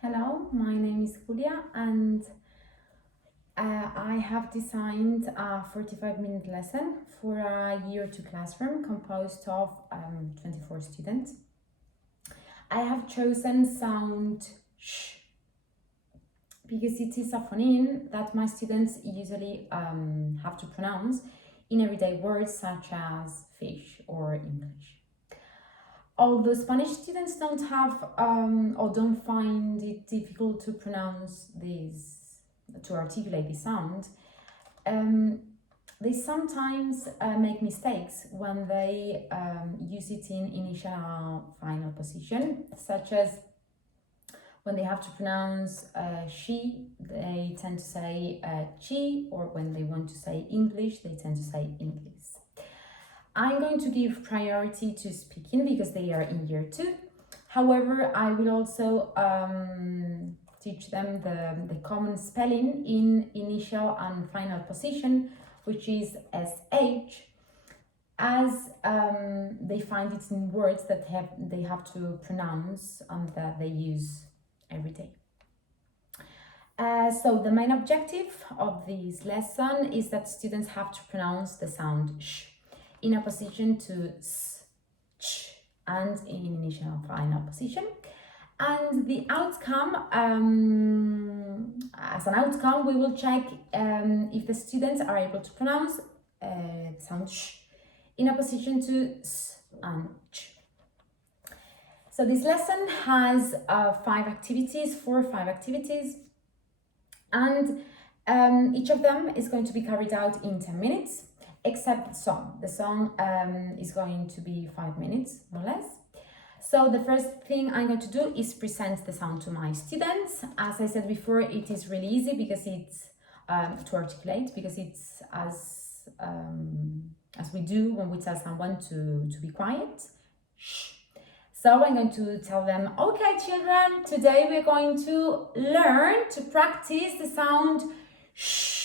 Hello, my name is Julia and I have designed a 45-minute lesson for a year 2 classroom composed of 24 students. I have chosen sound sh because it is a phoneme that my students usually have to pronounce in everyday words such as fish or English. Although Spanish students don't have or don't find it difficult to pronounce to articulate the sound, they sometimes make mistakes when they use it in initial final position, such as when they have to pronounce she, they tend to say chi, or when they want to say English, they tend to say English. I'm going to give priority to speaking because they are in year 2. However, I will also teach them the common spelling in initial and final position, which is SH, as they find it in words that they have to pronounce and that they use every day. So the main objective of this lesson is that students have to pronounce the sound sh in opposition to s, ch, and in initial final position. And the outcome, as an outcome, we will check if the students are able to pronounce the sound sh in opposition to s and ch. So this lesson has 4 or 5 activities, and each of them is going to be carried out in 10 minutes. Except the song. The song is going to be 5 minutes, more or less. So the first thing I'm going to do is present the sound to my students. As I said before, it is really easy because it's to articulate, because it's as we do when we tell someone to be quiet. Shh. So I'm going to tell them, okay, children, today we're going to learn to practice the sound shh.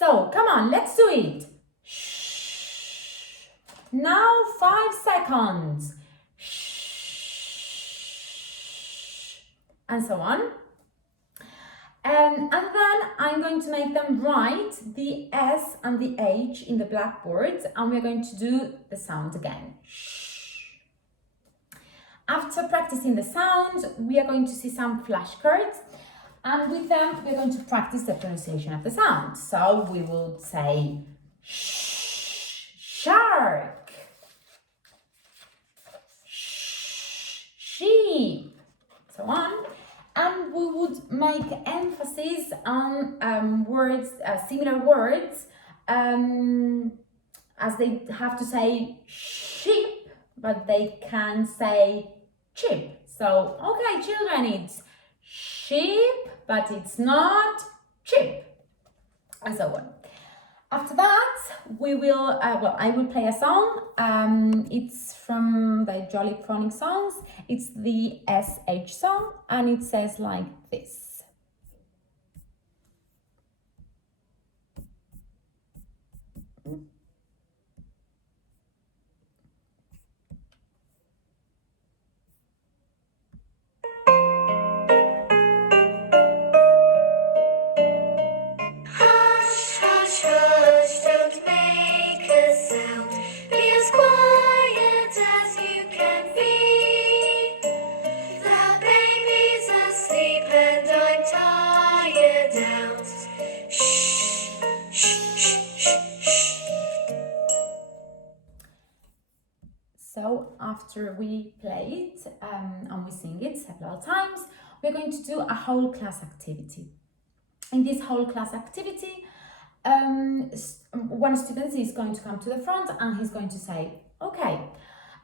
So, come on, let's do it. Shh. Now 5 seconds. Shh. And so on. And then I'm going to make them write the S and the H in the blackboard, and we're going to do the sound again. Shh. After practicing the sound, we are going to see some flashcards. And with them, we're going to practice the pronunciation of the sound. So we will say shark, sheep, so on. And we would make emphasis on words, similar words, as they have to say sheep, but they can say chip. So, okay, children, it's sheep, but it's not chip, and so on. After that, we will, I will play a song. It's from the Jolly Phonics songs. It's the SH song, and it says like this. So after we play it and we sing it several times, we're going to do a whole class activity. In this whole class activity, one student is going to come to the front and he's going to say, okay,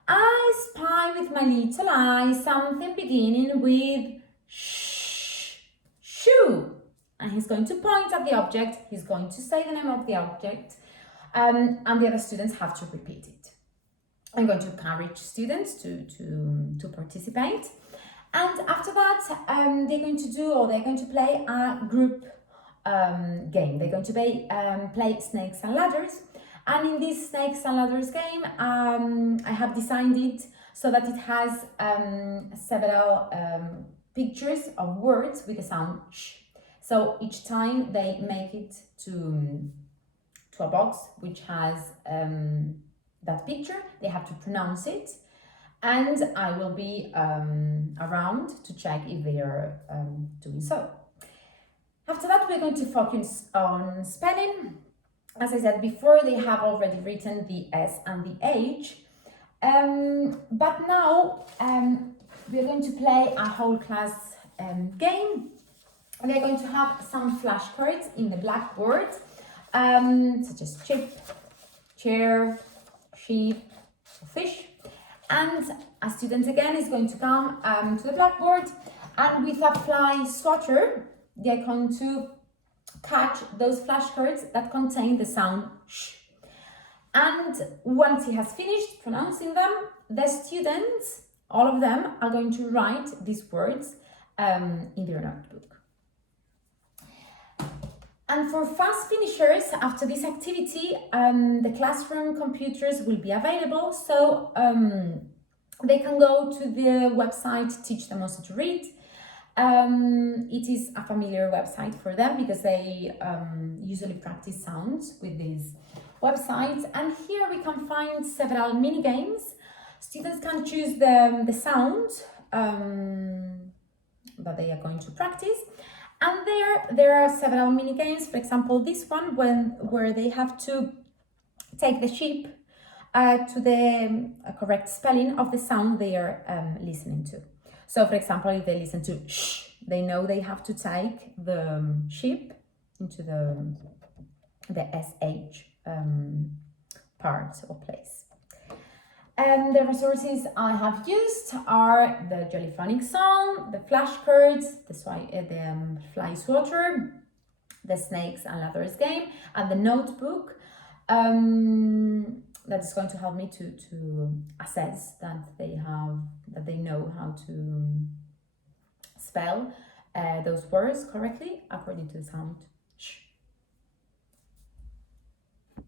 I spy with my little eye something beginning with shoe. And he's going to point at the object, he's going to say the name of the object, and the other students have to repeat it. I'm going to encourage students to participate. And after that, they're going to play a group game. They're going to play Snakes and Ladders. And in this Snakes and Ladders game, I have designed it so that it has several pictures of words with the sound sh. So each time they make it to a box which has that picture, they have to pronounce it, and I will be around to check if they are doing so. After that, we're going to focus on spelling. As I said before, they have already written the S and the H, but now we're going to play a whole class game. We're going to have some flashcards in the blackboard, such as chip, chair, sheep, fish. And a student again is going to come to the blackboard, and with a fly swatter, they're going to catch those flashcards that contain the sound sh. And once he has finished pronouncing them, the students, all of them, are going to write these words in their notebook. And for fast finishers, after this activity, the classroom computers will be available, so they can go to the website Teach Them Also to Read. It is a familiar website for them because they usually practice sounds with these websites. And here we can find several mini games. Students can choose the sound that they are going to practice. And there are several mini games. For example, this one where they have to take the sheep to the correct spelling of the sound they are listening to. So, for example, if they listen to sh, they know they have to take the sheep into the SH part or place. And the resources I have used are the Jollyphonic song, the flashcards, the fly swatter, the snakes and ladders game, and the notebook. That is going to help me to assess that they know how to spell those words correctly according to the sound